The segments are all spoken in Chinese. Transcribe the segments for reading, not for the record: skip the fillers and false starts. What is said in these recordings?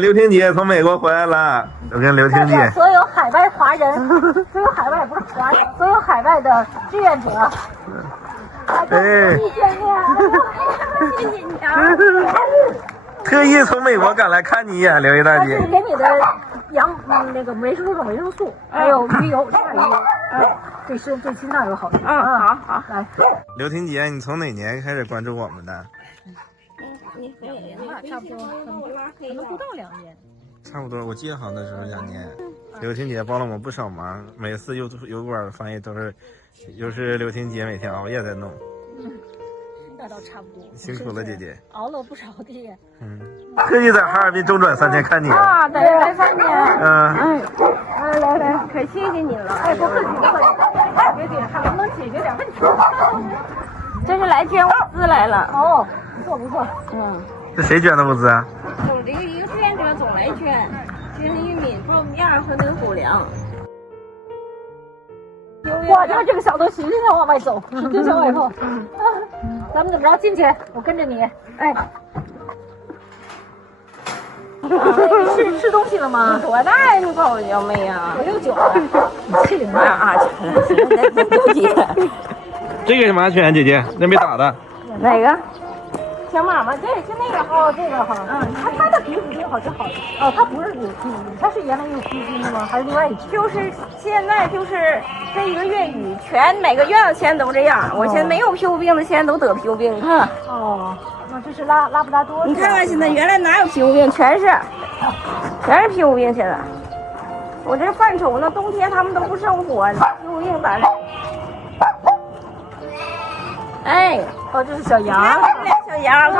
刘婷姐从美国回来了，我跟刘婷姐。所有海外华人，所有海外不是华人，所有海外的志愿者。哎，谢谢你啊！特意从美国赶来看你一眼，刘一大姐。给你的那个维生素，还有鱼油、鲨鱼，对心脏有好处。好，来。刘婷姐，你从哪年开始关注我们的？差不多，可能不到2年。差不多，我记得好像那时候2年。刘婷姐帮了我们不少忙，每次油管翻译都是刘婷姐每天熬夜在弄。那倒差不多。辛苦了，姐姐。熬了不少的夜。特意在哈尔滨中转3天看你。啊，对，来3天。来，可谢谢你了。哎，不客气，别，还能不能解决点问题？这是来捐物资来了。哦，不错。这谁捐的物资啊？总这个一个志愿者总来捐玉米、苞米面和那个狗粮。哇，这个小东西，使劲往外走，使劲往外走。咱们怎么着进去？我跟着你。哎，吃东西了吗？多大呀？你包要没呀？69了，70了啊！行，姐。这个什么犬，姐姐，那没打的。哪个？小马吗？对，是那个号，这个号。它的皮肤病好像好。哦，它不是有皮肤病，它是原来有皮肤病的吗？还是另外一只？就是现在就是这1个月雨每个院子现在都这样。我现在没有皮肤病的，现在都得皮肤病。你看。哦，那这是拉布拉多。你看看现在原来哪有皮肤病，全是皮肤病。现在我这犯愁呢，冬天他们都不生活，皮肤病咋整？哎，这是小羊，小羊，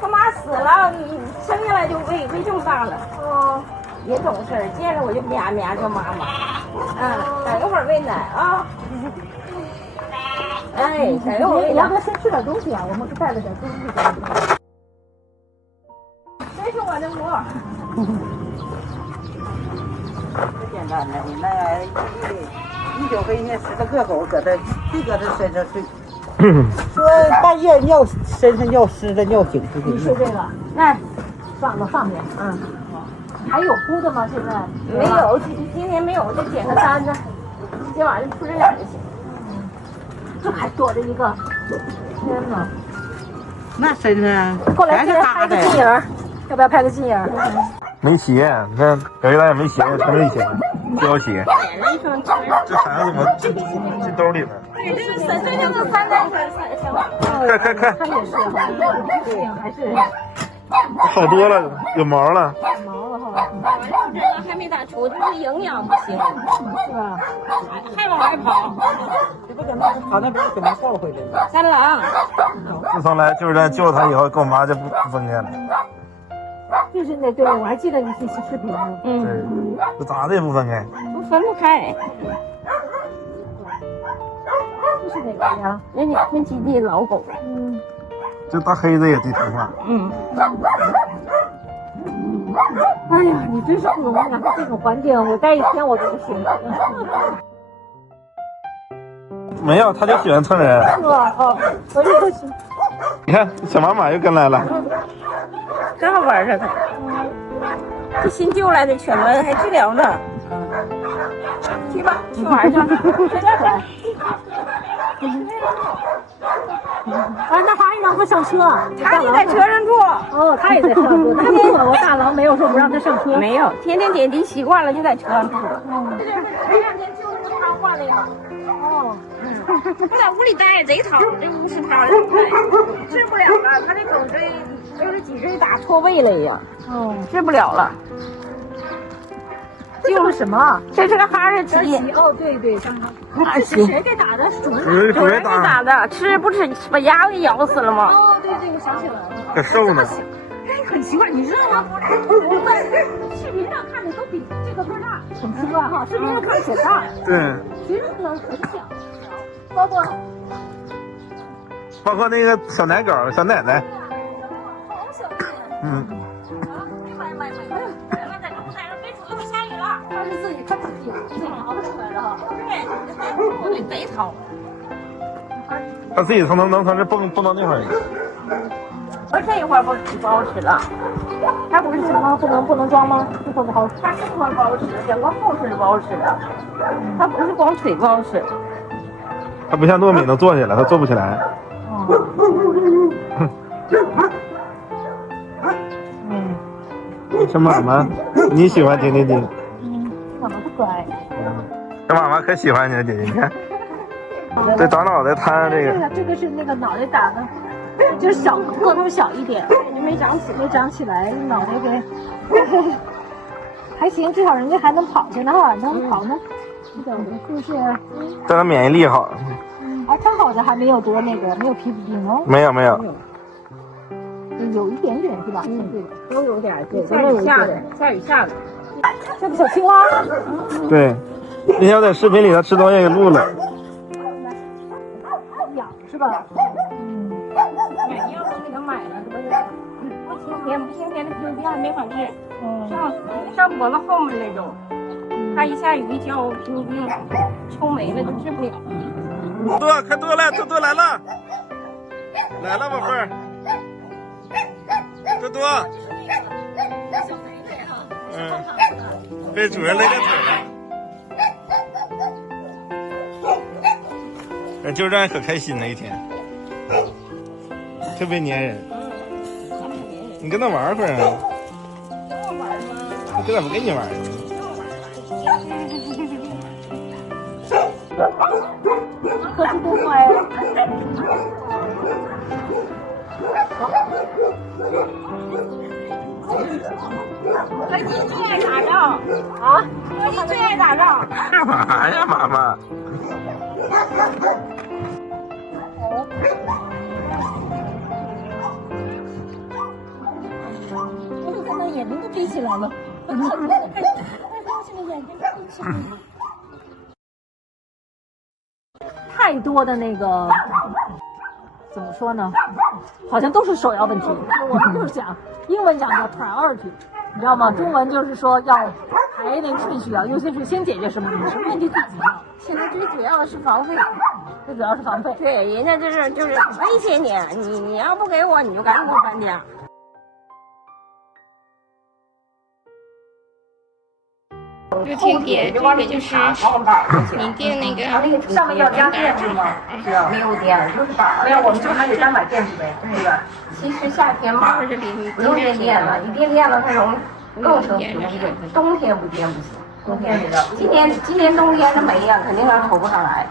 他妈死了，你生下来就胃这么大了。别懂事儿，见着我就喵喵叫妈妈。等一会儿喂奶啊。哎，等一会儿喂奶。你要不要先吃点东西啊？我们是带了点东西给你。这是我的锅。不简单的，你那19回呢10来个狗搁这身上睡。说半夜身上尿湿了尿醒出去。你说这个，来放到上面。还有哭的吗？现在没有，今天没有，就捡个单子，今晚上出这俩就行。这还躲着一个，天哪！那身上过来，拍个近影，要不要拍个近影？没鞋，你看小鱼大也没鞋，穿这鞋，胶鞋。这孩子怎么进兜里呢？这就是3代小看，它也是哈，对，还是好多了，有毛了。毛了哈。这个还没打出，就是营养不行，是吧？还往外跑。这不搁那跑那边给它抱回来了。3郎。自从来就是咱救他以后，跟我妈就不分开了。就是那对，我还记得你视频呢。这咋的也不分开。分不开。这是哪个呀？那基地老狗了。这大黑子也地头发。哎呀，你真是不容易啊！这种环境，我待1天我都不行。没有，他就喜欢蹭人。是吧？我这都行。你看，小马又跟来了。真好玩儿它。这新救来的犬瘟还治疗呢。去吧，去玩去。随便玩。那还让他上车？他也在车上住。他也在车上住。他天我大郎没有说不让他上车。没有，天天点滴习惯了就在车上住。这就是前2天救那个瘫痪那个。他在屋里待着贼疼，这屋是他的，治不了了。他这狗就是脊椎打错位了一样。治不了了。这个是什么？这是个哈士奇。对，刚刚。是谁给打的？主人给打的，吃不吃把鸭给咬死了吗？对，我想起来了。可瘦呢。很奇怪，你知道吗？我们视频上看的都比这个个大，很奇怪哈。视频上看的挺大。对。其实很小，包括那个小奶狗、小奶奶。好小。他是自己熬出来的哈。对，贼疼。他自己能蹦到那块儿去。这一会儿不好吃了，他不是吃吗？不能装吗？不好吃。它是不好吃，整个后腿不好吃的，它不是光腿不好吃。它不像糯米能做起来，它做不起来。小妈妈，你喜欢丁丁丁？妈妈不乖。小妈妈可喜欢你了，姐姐，你看。这长脑袋摊这个。这个是那个脑袋打的，就是小个头小一点，没长起来，脑袋给还行，至少人家还能跑去呢，能跑呢。就是，但它免疫力好。它好的还没有得那个，没有皮肤病哦。没有。有一点点是吧？都有点，下雨下的。这个小青蛙。对，那天我在视频里头吃东西给录了。养是吧？买药都给他买了，这不是不新鲜的皮肤病还没法治，上脖子后面那种，他一下雨一浇皮肤病抽没了就治不了。多，快多了，多来了，来了，宝贝儿，多。被主人勒个腿了。就这样可开心了一天，特别粘人。你跟他玩会儿啊？跟我玩吗？他咋不跟你玩呢？可是多乖。柯基最爱打仗啊！柯基最爱打仗。干嘛呀，妈妈？看到眼睛都闭起来了，看到眼睛闭起来了。太多的那个怎么说呢？好像都是首要问题。我们就是讲英文讲叫 priority， 你知道吗？中文就是说要排那个顺序啊，优先顺序先解决什么问题，什么问题最急要。现在最主要的是房费，最主要是房费。对，人家就是威胁你，你要不给我，你就赶紧给我搬家。就听电，这个就是你电那个上面要加电是吗？没有电，就是把没有，我们就还得单买电池呗，对吧？其实夏天嘛，这里不用电了，一电了它容易更成皮肤病。冬天不电不行。冬天没了，今年冬天它没呀，肯定让抽不上来。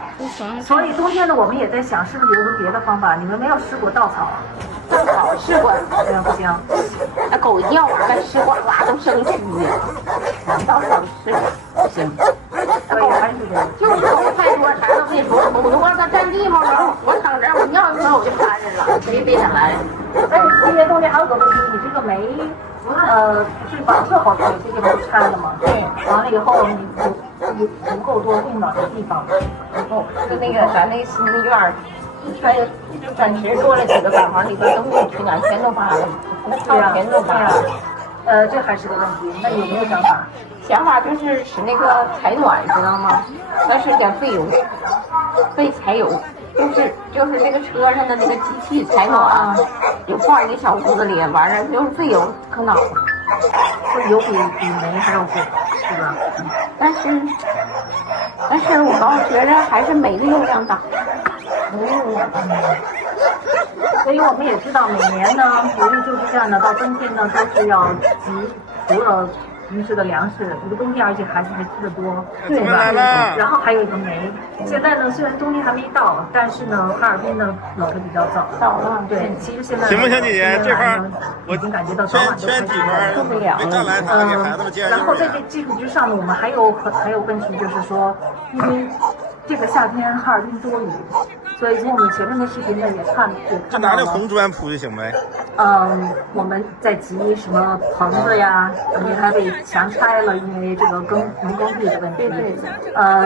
所以冬天呢，我们也在想，是不是有个别的方法？你们没有试过稻草？稻草试过，不行。那狗一叫，咱试过，哇都生蛆呀。稻草试过，不行。所以还是得就是狗太多，啥都没说，狗的话它占地方了，我躺这儿，我尿一会儿我就趴着了，别想来。但是今年冬天还有个问题，你这个煤，是把特好有些地方都拆了嘛？对。完了以后，你不够多供暖的地方，不够。就那个咱那新的院儿，暂时做了几个板房，里边都没有取暖，全都扒了，全都扒了。这还是个问题。那有没有想法？想法就是使那个采暖，知道吗？但是点费油，费柴油。就是那个车上的那个机器采暖，就放一个小屋子里，完了就是费油可恼了。费油比煤还要贵，是吧？但是我倒觉着还是煤的用量大。所以我们也知道，每年呢，国立救助站呢，到冬天呢，都是要除了平时的粮食，这个冬天而且孩子还吃得多，对吧？然后还有一个煤。现在呢，虽然冬天还没到，但是呢，哈尔滨呢冷得比较早。早了，对，其实现在行不行，姐姐？这块我已经感觉到早晚都开始受不了了。然后在这基础之上呢，我们还有问题，就是说，因为这个夏天哈尔滨多雨，所以从我们前面的视频呢也看就拿这红砖铺就行呗。我们在集什么棚子呀，也还被强拆了，因为这个农耕地的问题。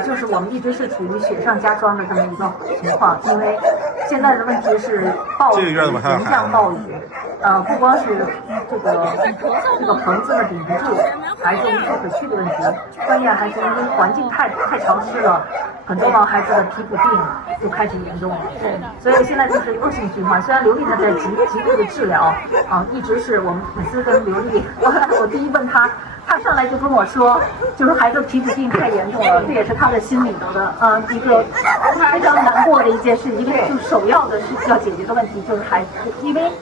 就是我们一直是处于雪上加霜的这么一个情况，因为现在的问题是暴雨，连降暴雨，不光是这个棚子呢顶不住，孩子无处可去的问题，关键还是因为环境太潮湿了，很多毛孩子的皮肤病就开始严重了。所以现在就是恶性循环。虽然刘丽她在极度的治疗，一直是我们粉丝跟刘丽，我第一问她上来就跟我说，就是孩子皮肤病太严重了，这也是他的心里头的一个非常难过的一件事，因为就首要的是要解决的问题就是孩子，因为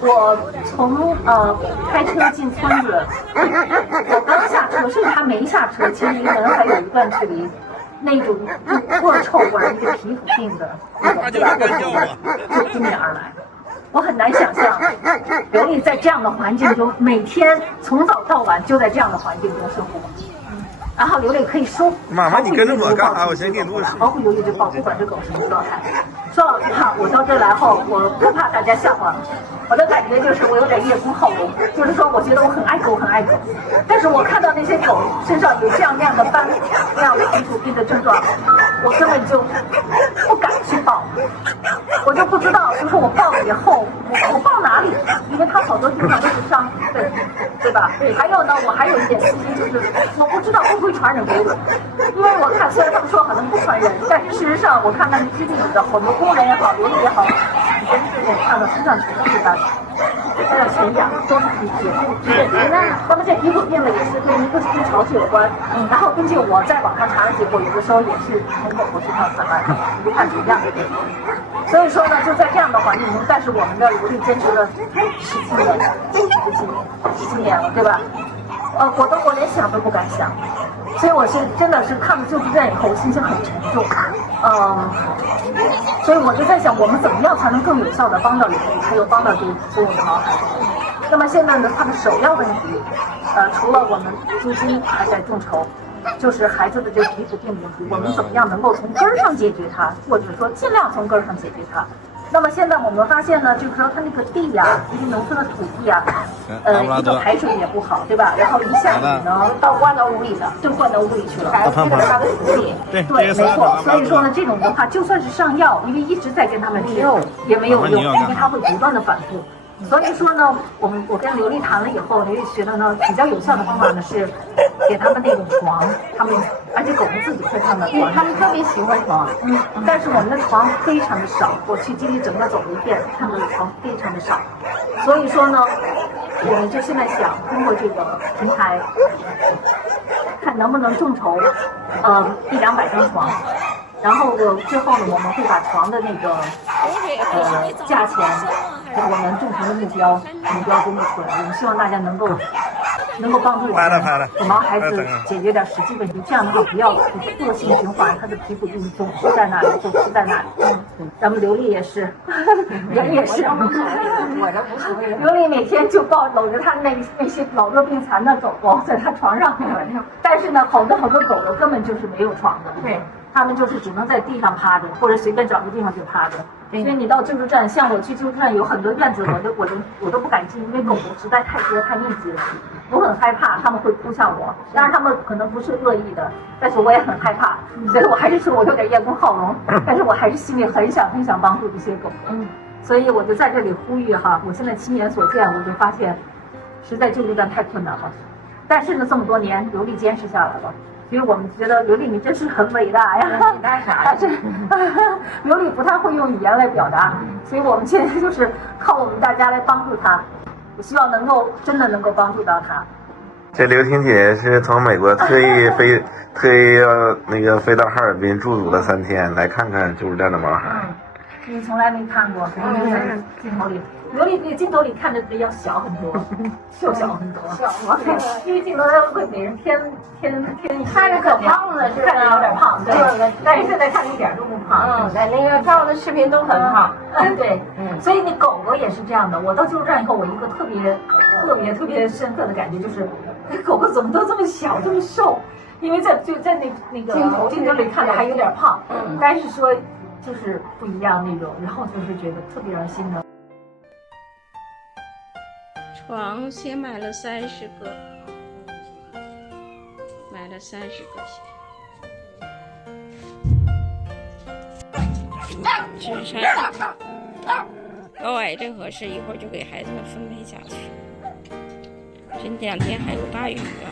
我从开车进村子，我刚下车，甚至还没下车，其实离门还有一段距离，那种恶臭味儿，一个皮肤病的那种就扑面而来。我很难想象，刘丽在这样的环境中，每天从早到晚就在这样的环境中生活。然后刘丽可以说，妈妈，你跟着我干啥？我先给你录。毫不犹豫就抱，不管这狗什么状态。说老实话，我到这来后，我不怕大家笑话，我的感觉就是我有点叶公好龙，就是说我觉得我很爱狗，很爱狗。但是我看到那些狗身上有这样那样的斑，那样的皮肤病的症状，我根本就不敢去抱。我就不知道，就是我抱了以后，我抱哪里？因为它好多地方都是伤，对吧？还有呢，我还有一点担心，就是我不知道会不会传染给我，因为我看虽然他们说可能不传染，但是事实上我看那个基地里的很多工人也好，刘丽也好，你跟这点看到身上全都是斑，还有全痒，都是皮肤病。那么这皮肤病呢，也是跟一个是跟潮湿有关，然后根据我在网上查的结果，有的时候也是从狗狗身上传来的，一看是一样的。所以说呢，就在这样的环境中，但是我们的刘丽坚持了17年了，对吧？我连想都不敢想，所以我是真的是看了救助站以后，我心情很沉重，所以我就在想，我们怎么样才能更有效的帮到刘丽，还有帮到这所有的毛孩子？那么现在呢，他的首要问题，除了我们租金还在众筹。就是孩子的这个皮肤病问题，我们怎么样能够从根儿上解决它，或者说尽量从根儿上解决它。那么现在我们发现呢，就是说它那个地呀，因为农村的土地呀，一个排水也不好，对吧？然后一下雨呢，灌到屋里了，就灌到屋里去了，这个它的土地，对，没错。所以说呢，这种的话，就算是上药，因为一直在跟他们治，也没有用，因为它会不断的反复。所以说呢，我跟刘丽谈了以后，刘丽觉得呢，比较有效的方法呢是给他们那种床，而且狗们自己会看到，因为他们特别喜欢床。但是我们的床非常的少，我去基地整个走了一遍，他们的床非常的少。所以说呢，我们就现在想通过这个平台，看能不能众筹100-200张床。然后之后呢，我们会把床的那个价钱，我们众筹的目标公布出来。我们希望大家能够帮助我们毛孩子解决点实际问题，这样的话不要恶性循环，他的皮肤病总是在那里，总是在那里。咱们刘丽也是，人也是，刘丽每天就搂着他那些老弱病残的狗狗在他床上，但是呢，好多狗狗根本就是没有床的，对。他们就是只能在地上趴着，或者随便找个地方就趴着。所以你到救助站，像我去救助站，有很多院子我都不敢进，因为狗狗实在太多太密集了，我很害怕他们会扑向我。当然他们可能不是恶意的，但是我也很害怕，所以我还是说我有点叶公好龙，但是我还是心里很想帮助这些狗。所以我就在这里呼吁哈，我现在亲眼所见，我就发现，实在救助站太困难了。但是呢，这么多年刘丽坚持下来了。所以我们觉得刘丽你真是很伟大呀！伟大啥？刘丽不太会用语言来表达，所以我们现在就是靠我们大家来帮助她。我希望真的能够帮助到她。这刘婷姐是从美国特意飞到哈尔滨驻足了3天，来看看救助站的毛孩。你从来没看过，镜头里。刘丽比镜头里看着要小很多，就小很多。因为镜头会给人偏，看着可胖了，看着有点胖，对。但是现在看一点都不胖。在那个照的视频都很胖。对。所以你狗狗也是这样的。我到救助站以后，我一个特别深刻的感觉就是，狗狗怎么都这么小，这么瘦？因为在那个镜头里看着还有点胖，但是说就是不一样那种，然后就是觉得特别让心疼。床先买了30个，买了30个先。吃山。高矮正合适，一会儿就给孩子们分配下去。这2天还有大雨啊。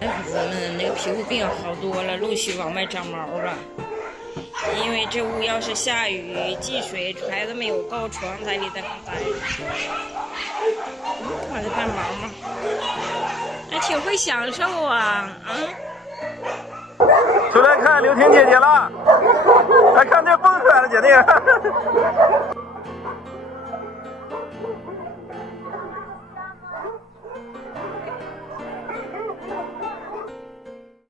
孩子们那个皮肤病好多了，陆续往外长毛了。因为这屋要是下雨积水，孩子们有高床在里头待着。看这大毛毛，还挺会享受啊，出来看刘婷姐姐了，来看这蹦出来了姐弟。